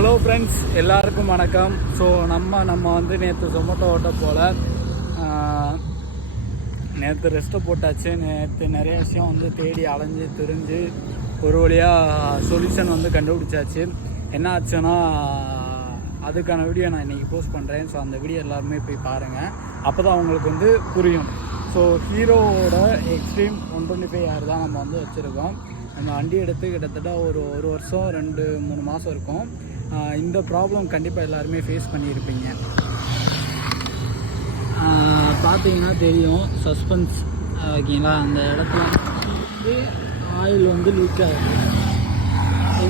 Hello friends, எல்லாருக்கும் வணக்கம். So நம்ம வந்து நேற்று ஜொமேட்டோ ஓட்ட போல் நேற்று ரெஸ்ட்டை போட்டாச்சு. நேற்று நிறைய விஷயம் வந்து தேடி அலைஞ்சு திரிஞ்சு ஒரு வழியாக சொல்யூஷன் வந்து கண்டுபிடிச்சாச்சு. என்ன ஆச்சுன்னா, அதுக்கான வீடியோ நான் இன்றைக்கி போஸ்ட் பண்ணுறேன். ஸோ அந்த வீடியோ எல்லாருமே போய் பாருங்கள், அப்போ தான் அவங்களுக்கு வந்து புரியும். ஸோ ஹீரோவோட எக்ஸ்ட்ரீம் 125R தான் நம்ம வந்து வச்சுருக்கோம். நம்ம வண்டி எடுத்து கிட்டத்தட்ட ஒரு வருஷம் 2-3 மாதம் இருக்கும். இந்த ப்ராப்ளம் கண்டிப்பாக எல்லாருமே ஃபேஸ் பண்ணியிருப்பீங்க. பார்த்தீங்கன்னா தெரியும், சஸ்பென்ஸ் ஓகேங்களா, அந்த இடத்துல வந்து ஆயில் வந்து லீக் ஆகுது.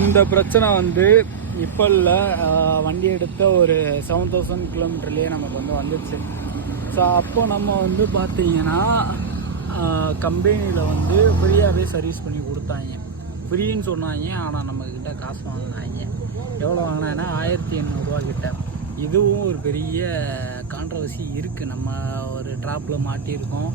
இந்த பிரச்சனை வந்து இப்போ இல்லை, வண்டி எடுத்த ஒரு 7000 கிலோமீட்டர்லேயே நமக்கு வந்து வந்துடுச்சு. ஸோ அப்போ நம்ம வந்து பார்த்தீங்கன்னா கம்பெனியில் வந்து ஃப்ரீயாகவே சர்வீஸ் பண்ணி கொடுத்தாங்க. ஃப்ரீன்னு சொன்னாங்க, ஆனால் நம்மக்கிட்ட காசு வாங்கினாங்க. எவ்வளோ வாங்கினாங்கன்னா 1800 கிட்ட. இதுவும் ஒரு பெரிய கான்ட்ரவர்சி இருக்குது. நம்ம ஒரு ட்ராப்பில் மாட்டியிருக்கோம்,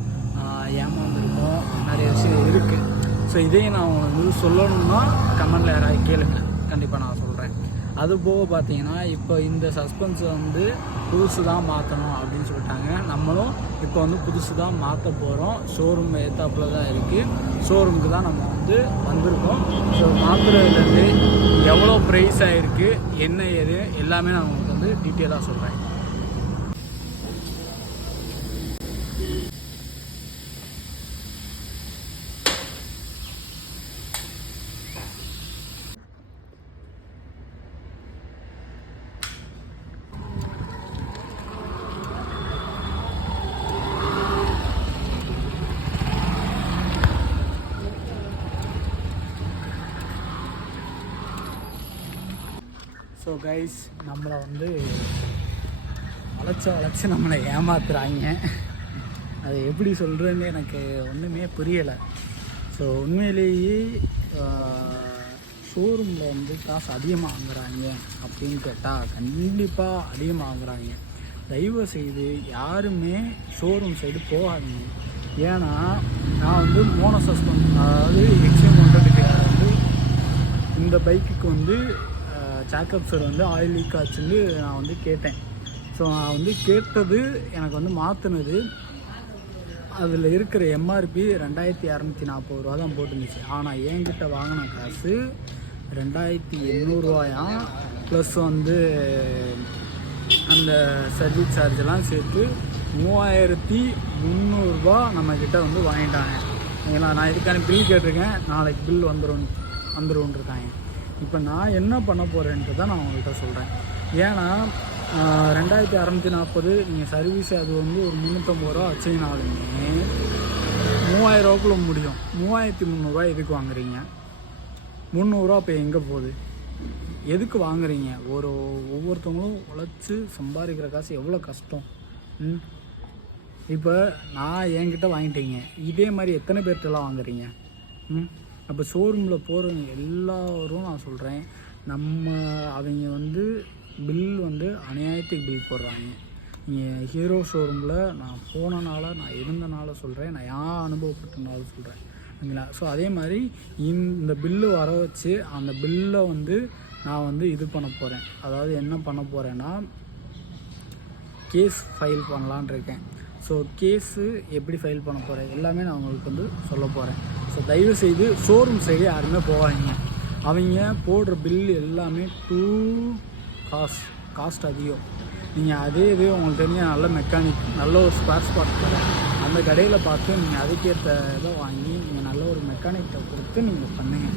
ஏமாந்துருக்கோம், நிறைய விஷயம் இருக்குது. ஸோ இதையும் நான் வந்து சொல்லணும்னா கமெண்டில் யாராவது கேளுங்க, கண்டிப்பாக நான் சொல்கிறேன். அதுபோக பார்த்தீங்கன்னா இப்போ இந்த சஸ்பென்ஸ் வந்து புதுசு தான் மாற்றணும் அப்படின்னு சொல்லிட்டாங்க. நம்மளும் இப்போ வந்து புதுசு தான் மாற்ற போகிறோம். ஷோரூம் ஏத்தாப்பில் தான் இருக்குது. ஷோரூமுக்கு தான் நம்ம வந்து வந்திருக்கோம். ஸோ மாற்றுறதுலேருந்து எவ்வளோ ப்ரைஸ் ஆகிருக்கு, என்ன ஏது எல்லாமே நான் உங்களுக்கு வந்து டீட்டெயிலாக சொல்கிறேன். ஸோ கைஸ், நம்மளை வந்து வளைச்சி நம்மளை ஏமாத்துறாங்க. அது எப்படி சொல்கிறேன்னு எனக்கு ஒன்றுமே புரியலை. ஸோ உண்மையிலேயே ஷோரூமில் வந்து காசு அதிகமாக வாங்குறாங்க அப்படின்னு கேட்டால் கண்டிப்பாக அதிகமாக வாங்குறாங்க. தயவு செய்து யாருமே ஷோரூம் சைடு போகாதீங்க. ஏன்னா நான் வந்து மோனோ சஸ்பென்ஸ், அதாவது எக்ஸ்ட்ரீம் 125R வந்து இந்த பைக்குக்கு வந்து சாக்கப் சைடு வந்து ஆயில் லீக் ஆச்சுன்னு நான் வந்து கேட்டேன். ஸோ நான் வந்து கேட்டது, எனக்கு வந்து மாற்றினது, அதில் இருக்கிற எம்ஆர்பி 2240 தான் போட்டுருந்துச்சு. ஆனால் என்கிட்ட வாங்கின காசு 2800 ப்ளஸ் வந்து அந்த சர்வீஸ் சார்ஜெல்லாம் சேர்த்து 3300 நம்மக்கிட்ட வந்து வாங்கிட்டாங்க. ஏன்னா நான் இதுக்கான பில் கேட்டிருக்கேன், நாளைக்கு பில் வந்துருன்ருக்காங்க. இப்போ நான் என்ன பண்ண போகிறேன்ட்டு தான் நான் உங்கள்கிட்ட சொல்கிறேன். ஏன்னா 2640 நீங்கள் சர்வீஸ் அது வந்து ஒரு 350 வச்சிங்கனாலுமே 3000 முடியும். 3300 எதுக்கு வாங்குறீங்க? 300 இப்போ எங்கே போகுது? எதுக்கு வாங்குறீங்க? ஒவ்வொருத்தவங்களும் உழைச்சி சம்பாதிக்கிற காசு எவ்வளோ கஷ்டம். இப்போ நான் என்கிட்ட வாங்கிட்டீங்க, இதே மாதிரி எத்தனை பேர்கிட்டலாம் வாங்குறீங்க? அப்போ ஷோரூமில் போகிறவங்க எல்லாரும் நான் சொல்கிறேன், அவங்க வந்து பில் வந்து அநியாயத்துக்கு பில் போடுறாங்க. நீங்கள் ஹீரோ ஷோரூமில் நான் போனனால, நான் இருந்தனால சொல்கிறேன், நான் யார் அனுபவப்பட்டனால சொல்கிறேன், ஓகேங்களா? ஸோ அதே மாதிரி இந்த பில்லு வர வச்சு அந்த பில்லை வந்து நான் வந்து இது பண்ண போகிறேன். அதாவது என்ன பண்ண போகிறேன்னா, கேஸ் ஃபைல் பண்ணலான் இருக்கேன். ஸோ கேஸு எப்படி ஃபைல் பண்ண போகிறேன் எல்லாமே நான் உங்களுக்கு வந்து சொல்ல போகிறேன். ஸோ தயவுசெய்து ஷோரூம் சைடு யாருமே போகாதீங்க. அவங்க போடுற பில் எல்லாமே காஸ்ட் அதிகம். நீங்கள் அதே உங்களுக்கு தெரிஞ்ச நல்ல மெக்கானிக், நல்ல ஒரு ஸ்பேர் ஸ்பாட் கடை, அந்த கடையில் பார்த்து நீங்கள் அதுக்கேற்ற இதை வாங்கி நீங்கள் நல்ல ஒரு மெக்கானிக்கை கொடுத்து நீங்கள் பண்ணுங்கள்.